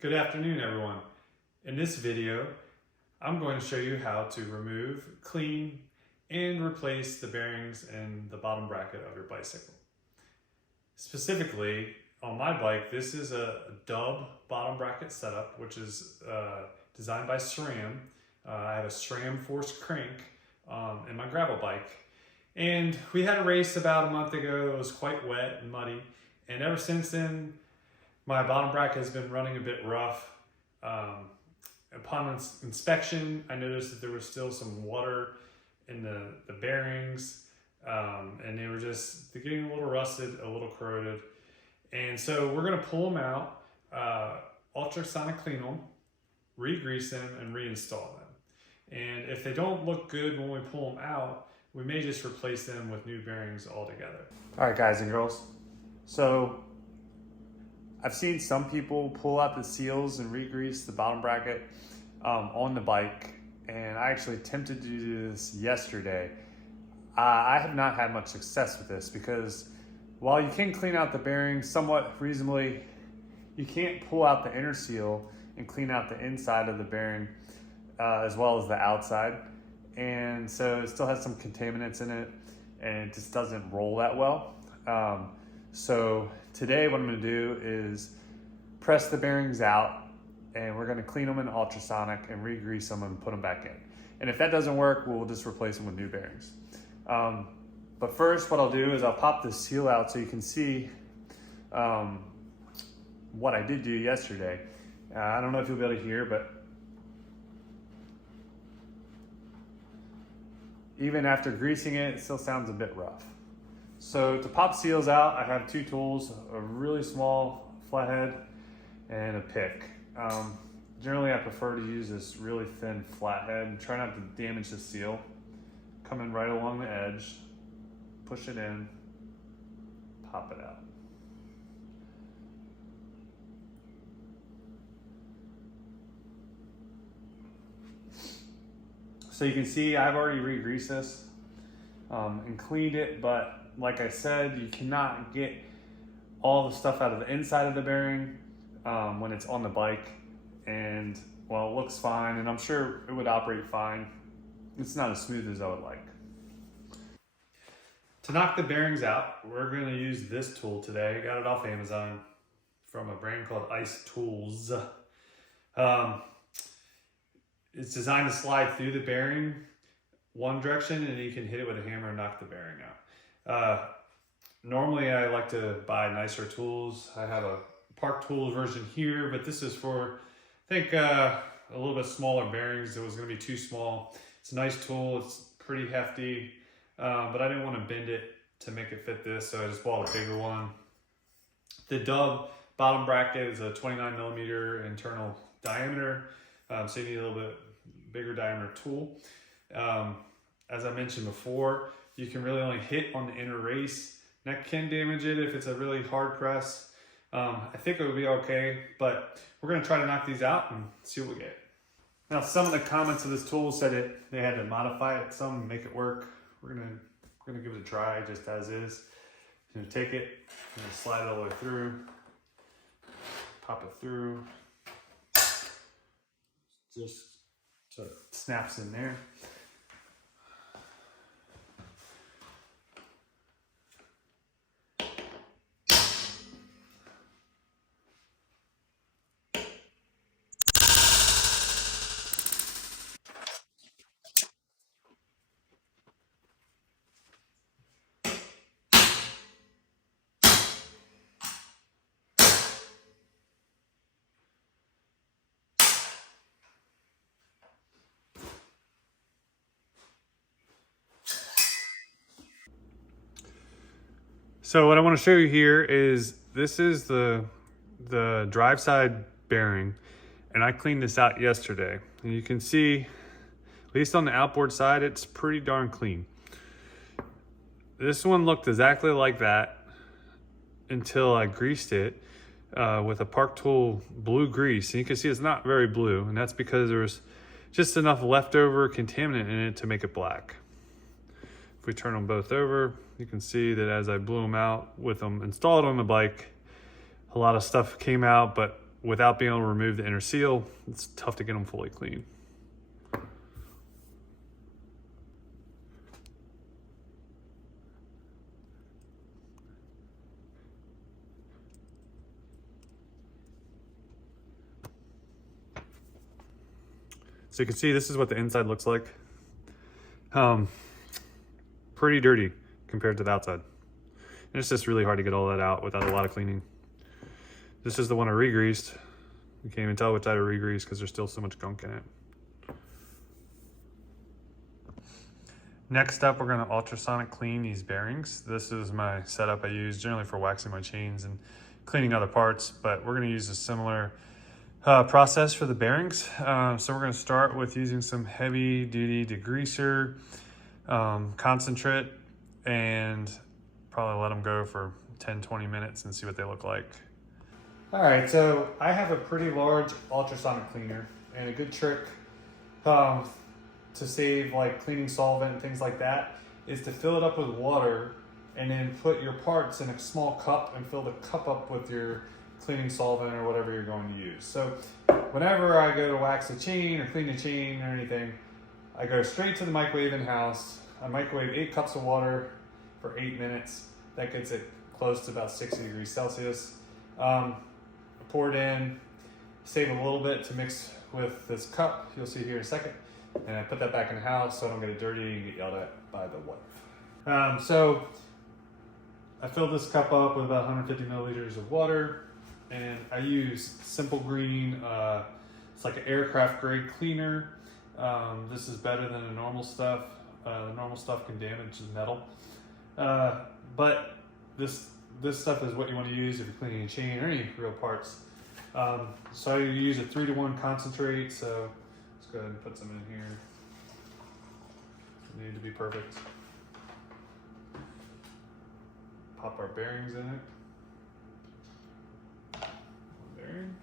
Good afternoon, everyone. In this video, I'm going to show you how to remove, clean, and replace the bearings in the bottom bracket of your bicycle. Specifically, on my bike, this is a dub bottom bracket setup, which is designed by SRAM. I have a SRAM force crank in my gravel bike. And we had a race about a month ago. It was quite wet and muddy. And ever since then, my bottom bracket has been running a bit rough. Upon inspection, I noticed that there was still some water in the bearings, and they're getting a little rusted, a little corroded. And so we're gonna pull them out, ultrasonic clean them, re-grease them, and reinstall them. And if they don't look good when we pull them out, we may just replace them with new bearings altogether. All right, guys and girls. So I've seen some people pull out the seals and re-grease the bottom bracket on the bike, and I actually attempted to do this yesterday. I have not had much success with this because while you can clean out the bearings somewhat reasonably, you can't pull out the inner seal and clean out the inside of the bearing as well as the outside. And so it still has some contaminants in it and it just doesn't roll that well. So today what I'm gonna do is press the bearings out, and we're gonna clean them in ultrasonic and re-grease them and put them back in. And if that doesn't work, we'll just replace them with new bearings. But first what I'll do is I'll pop this seal out so you can see what I did do yesterday. I don't know if you'll be able to hear, but even after greasing it, it still sounds a bit rough. So to pop seals out, I have two tools, a really small flathead and a pick. Generally, I prefer to use this really thin flathead and try not to damage the seal. Come in right along the edge, push it in, pop it out. So you can see I've already re-greased this and cleaned it, but like I said, you cannot get all the stuff out of the inside of the bearing when it's on the bike. And well, it looks fine, and I'm sure it would operate fine. It's not as smooth as I would like. To knock the bearings out, we're gonna use this tool today. I got it off Amazon from a brand called Ice Tools. It's designed to slide through the bearing one direction, and you can hit it with a hammer and knock the bearing out. Normally I like to buy nicer tools. I have a Park Tools version here, but this is for, I think, a little bit smaller bearings. It was gonna be too small. It's a nice tool, it's pretty hefty, but I didn't want to bend it to make it fit this, so I just bought a bigger one. The Dub bottom bracket is a 29 millimeter internal diameter, so you need a little bit bigger diameter tool. As I mentioned before, you can really only hit on the inner race. That can damage it if it's a really hard press. I think it would be okay, but we're gonna try to knock these out and see what we get. Now, some of the comments of this tool said they had to modify it some, make it work. We're gonna give it a try just as is. I'm gonna take it, I'm gonna slide it all the way through, pop it through, just so it snaps in there. So what I want to show you here is this is the drive side bearing, and I cleaned this out yesterday. And you can see, at least on the outboard side, it's pretty darn clean. This one looked exactly like that until I greased it with a Park Tool blue grease. And you can see it's not very blue, and that's because there's just enough leftover contaminant in it to make it black. If we turn them both over, you can see that as I blew them out with them installed on the bike, a lot of stuff came out, but without being able to remove the inner seal, it's tough to get them fully clean. So you can see this is what the inside looks like. Pretty dirty compared to the outside. And it's just really hard to get all that out without a lot of cleaning. This is the one I re-greased. You can't even tell which side I re-greased because there's still so much gunk in it. Next up, we're gonna ultrasonic clean these bearings. This is my setup I use generally for waxing my chains and cleaning other parts, but we're gonna use a similar process for the bearings. So we're gonna start with using some heavy duty degreaser, concentrate, and probably let them go for 10-20 minutes and see what they look like. All right, so I have a pretty large ultrasonic cleaner, and a good trick to save like cleaning solvent and things like that is to fill it up with water and then put your parts in a small cup and fill the cup up with your cleaning solvent or whatever you're going to use. So whenever I go to wax a chain or clean a chain or anything, I go straight to the microwave in house. I microwave 8 cups of water for 8 minutes. That gets it close to about 60 degrees Celsius. I pour it in, save a little bit to mix with this cup, you'll see here in a second. And I put that back in the house so I don't get it dirty and get yelled at by the wife. So I filled this cup up with about 150 milliliters of water, and I use Simple Green. It's like an aircraft grade cleaner. This is better than the normal stuff. The normal stuff can damage the metal. But this stuff is what you want to use if you're cleaning a chain or any real parts. So I use a 3-to-1 concentrate, so let's go ahead and put some in here. They need to be perfect. Pop our bearings in it. One bearing.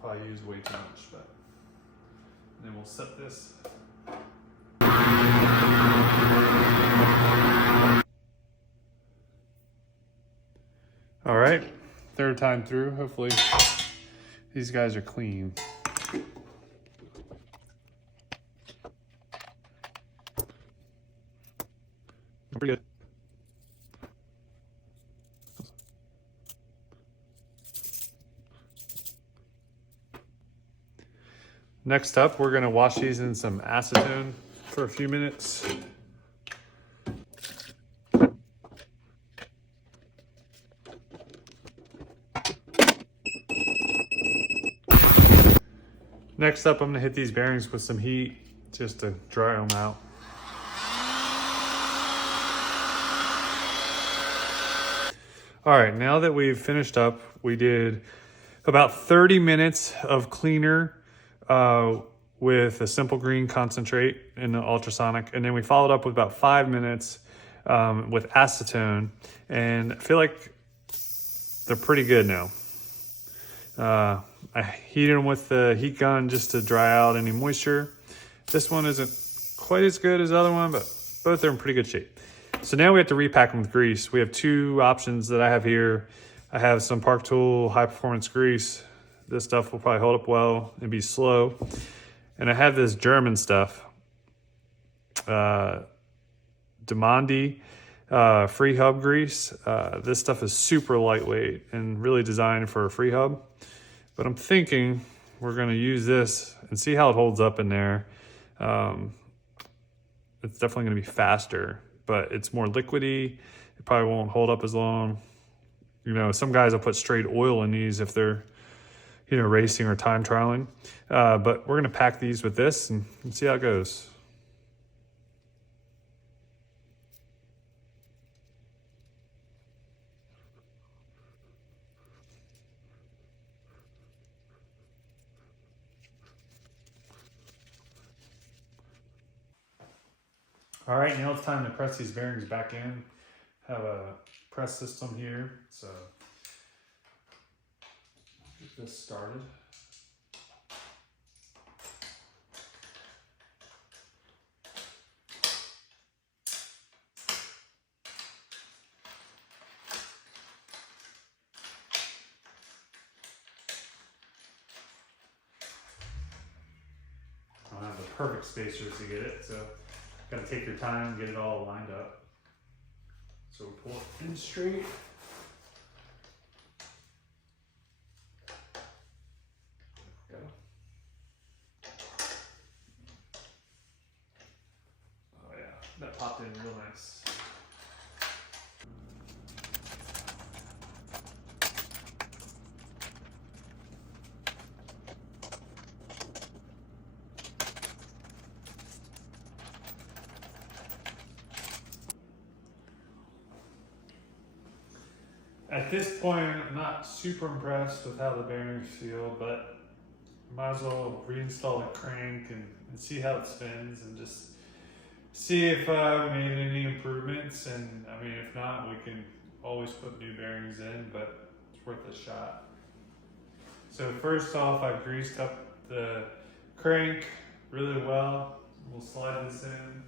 Probably use way too much, but and then we'll set this. All right, third time through. Hopefully these guys are clean. Pretty good. Next up, we're gonna wash these in some acetone for a few minutes. Next up, I'm gonna hit these bearings with some heat just to dry them out. All right, now that we've finished up, we did about 30 minutes of cleaner with a Simple Green concentrate in the ultrasonic, and then we followed up with about 5 minutes with acetone, and I feel like they're pretty good now. I heated them with the heat gun just to dry out any moisture. This one isn't quite as good as the other one, but both are in pretty good shape. So now we have to repack them with grease. We have 2 options that I have here. I have some Park Tool high performance grease. This stuff will probably hold up well and be slow. And I have this German stuff, Demandi free hub grease. This stuff is super lightweight and really designed for a free hub. But I'm thinking we're gonna use this and see how it holds up in there. It's definitely gonna be faster, but it's more liquidy. It probably won't hold up as long. You know, some guys will put straight oil in these if they're, you know, racing or time trialing. But we're gonna pack these with this and see how it goes. All right, now it's time to press these bearings back in. Have a press system here, so get this started. perfect spacers to get it, so gotta take your time and get it all lined up. So we pull it in straight. There we go. Oh yeah, that popped in real nice. At this point, I'm not super impressed with how the bearings feel, but might as well reinstall the crank and see how it spins and just see if we made any improvements. And I mean, if not, we can always put new bearings in, but it's worth a shot. So first off, I've greased up the crank really well. We'll slide this in.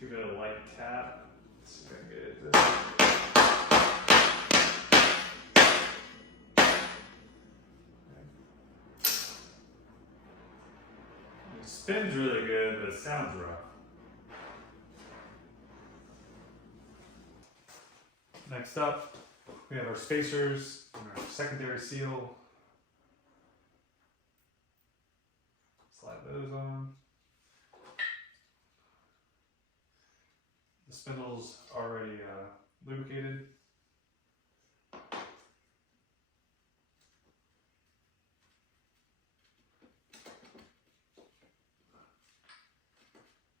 Give it a light tap. Let's see if I can get it this. It spins really good, but it sounds rough. Next up, we have our spacers and our secondary seal. Slide those on. The spindle's already lubricated.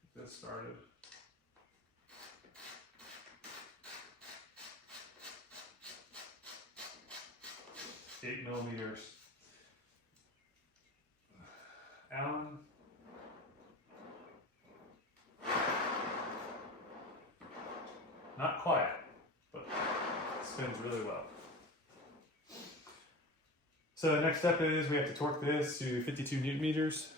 Get this started. Eight millimeters. Allen. Not quiet, but spins really well. So the next step is we have to torque this to 52 Newton meters.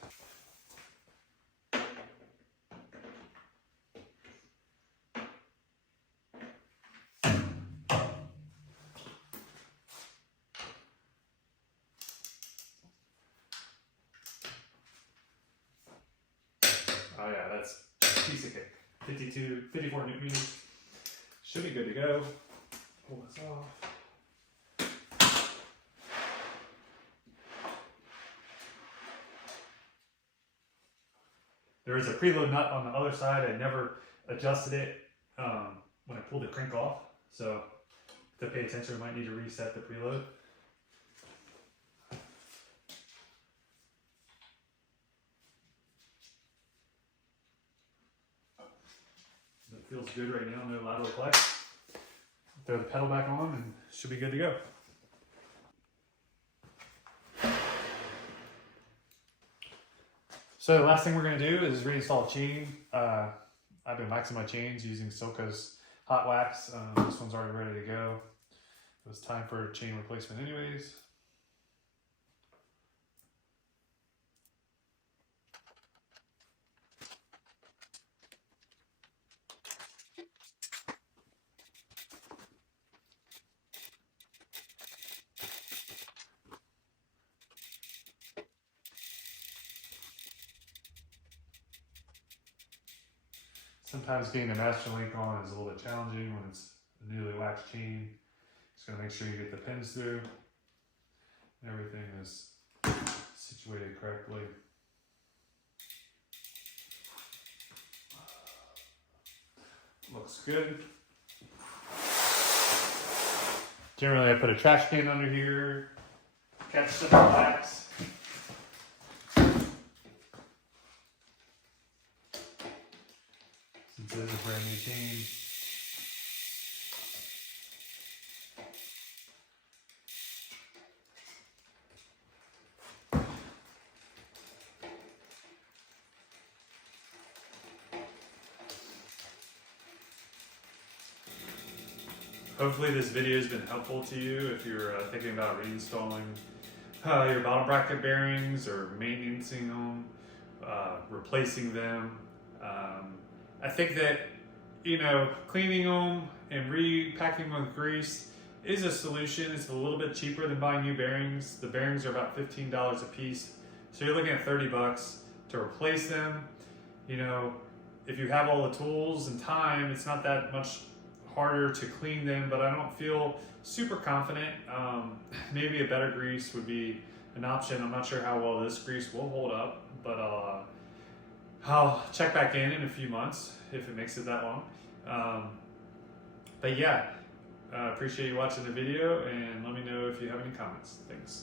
Oh yeah, that's a piece of cake. 54 Newton meters. Should be good to go. Pull this off. There is a preload nut on the other side. I never adjusted it when I pulled the crank off. So to pay attention, we might need to reset the preload. It feels good right now, no lateral flex. Throw the pedal back on and should be good to go. So the last thing we're going to do is reinstall a chain. I've been waxing my chains using Silka's hot wax. This one's already ready to go. It was time for a chain replacement anyways. Sometimes getting the master link on is a little bit challenging when it's a newly waxed chain. Just gotta make sure you get the pins through and everything is situated correctly. Looks good. Generally I put a trash can under here, catch some wax. Since it is a brand new chain. Hopefully this video has been helpful to you if you're thinking about reinstalling your bottom bracket bearings or maintaining them, replacing them. I think that, you know, cleaning them and repacking them with grease is a solution. It's a little bit cheaper than buying new bearings. The bearings are about $15 a piece. So you're looking at 30 bucks to replace them. You know, if you have all the tools and time, it's not that much harder to clean them, but I don't feel super confident. Maybe a better grease would be an option. I'm not sure how well this grease will hold up, but I'll check back in a few months if it makes it that long. But yeah, appreciate you watching the video, and let me know if you have any comments. Thanks.